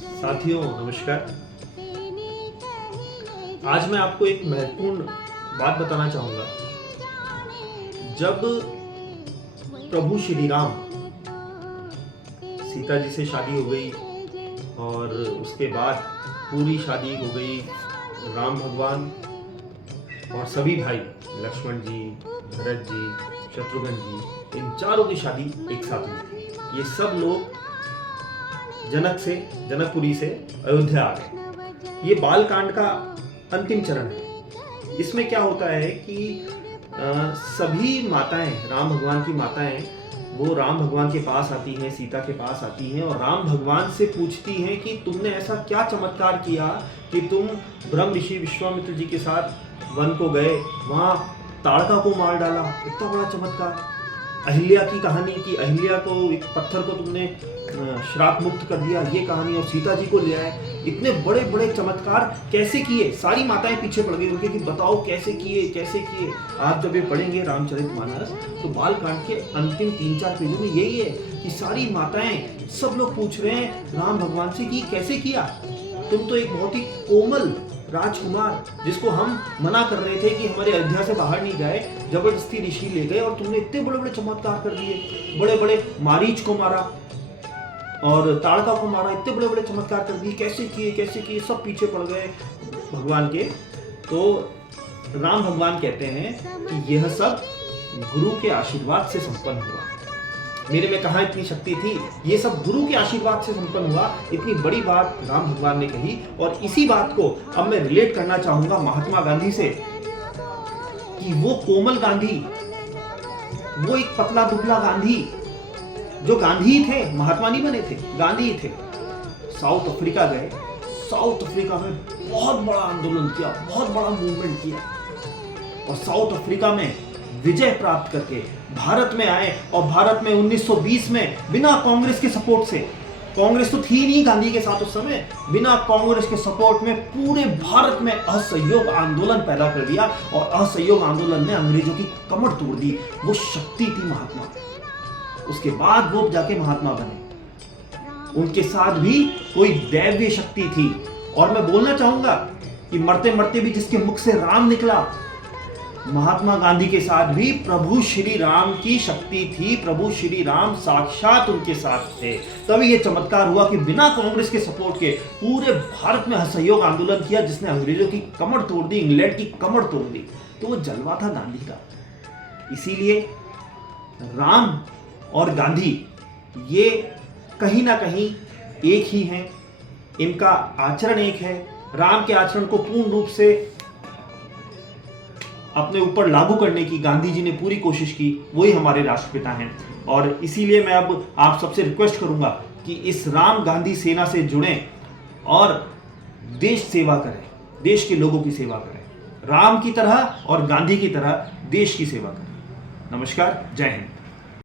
साथियों नमस्कार। आज मैं आपको एक महत्वपूर्ण बात बताना चाहूँगा। जब प्रभु श्री राम सीता जी से शादी हो गई और उसके बाद पूरी शादी हो गई राम भगवान और सभी भाई लक्ष्मण जी, भरत जी, शत्रुघ्न जी, इन चारों की शादी एक साथ हुई थी। ये सब लोग जनकपुरी से अयोध्या आ गए। ये बाल कांड का अंतिम चरण है। इसमें क्या होता है कि सभी माताएं, राम भगवान की माताएं, वो राम भगवान के पास आती हैं, सीता के पास आती हैं और राम भगवान से पूछती हैं कि तुमने ऐसा क्या चमत्कार किया कि तुम ब्रह्म ऋषि विश्वामित्र जी के साथ वन को गए, वहां ताड़का को मार डाला, इतना बड़ा चमत्कार। अहिल्या की कहानी की अहिल्या को, एक पत्थर को तुमने श्राप मुक्त कर दिया, ये कहानी, और सीता जी को ले आए। इतने बड़े बड़े चमत्कार कैसे किए? सारी माताएं पीछे पड़ गई उनके कि बताओ कैसे किए कैसे किए। आप जब ये पढ़ेंगे रामचरितमानस तो बाल कांड के अंतिम 3-4 पेजों में यही है कि सारी माताएं, सब लोग पूछ रहे हैं राम भगवान से कि कैसे किया? तुम तो एक बहुत ही कोमल राजकुमार, जिसको हम मना कर रहे थे कि हमारे अयोध्या से बाहर नहीं जाए, जबरदस्ती ऋषि ले गए और तुमने इतने बड़े बड़े चमत्कार कर दिए। बड़े बड़े मारीच को मारा और ताड़का को मारा, इतने बड़े बड़े चमत्कार कर दिए, कैसे किए? सब पीछे पड़ गए भगवान के। तो राम भगवान कहते हैं कि यह सब गुरु के आशीर्वाद से संपन्न हुआ। मेरे में कहाँ इतनी शक्ति थी? ये सब गुरु के आशीर्वाद से संपन्न हुआ। इतनी बड़ी बात राम भगवान ने कही और इसी बात को अब मैं रिलेट करना चाहूंगा महात्मा गांधी से कि वो कोमल गांधी, वो एक पतला दुबला गांधी, जो गांधी ही थे, महात्मा नहीं बने थे, गांधी ही थे। साउथ अफ्रीका गए, साउथ अफ्रीका में बहुत बड़ा आंदोलन किया, बहुत बड़ा मूवमेंट किया और साउथ अफ्रीका में विजय प्राप्त करके भारत में आए और भारत में 1920 में बिना कांग्रेस के सपोर्ट से, कांग्रेस तो थी नहीं गांधी के साथ उस समय, बिना कांग्रेस के सपोर्ट में पूरे भारत में असहयोग आंदोलन पैदा कर दिया और असहयोग आंदोलन ने अंग्रेजों की कमर तोड़ दी। वो शक्ति थी महात्मा। उसके बाद वो जाके महात्मा बने। उनके साथ भी कोई दैवीय शक्ति थी। और मैं बोलना चाहूंगा कि मरते मरते भी जिसके मुख से राम निकला, महात्मा गांधी के साथ भी प्रभु श्री राम की शक्ति थी। प्रभु श्री राम साक्षात उनके साथ थे। तभी ये चमत्कार हुआ कि बिना कांग्रेस के सपोर्ट के पूरे भारत में असहयोग आंदोलन किया, जिसने अंग्रेजों की कमर तोड़ दी, इंग्लैंड की कमर तोड़ दी। तो वो जलवा था गांधी का। इसीलिए राम और गांधी ये कहीं ना कहीं एक ही हैं, इनका आचरण एक है। राम के आचरण को पूर्ण रूप से अपने ऊपर लागू करने की गांधी जी ने पूरी कोशिश की, वही हमारे राष्ट्रपिता हैं। और इसीलिए मैं अब आप सबसे रिक्वेस्ट करूंगा कि इस राम गांधी सेना से जुड़ें और देश सेवा करें, देश के लोगों की सेवा करें, राम की तरह और गांधी की तरह देश की सेवा करें। नमस्कार, जय हिंद।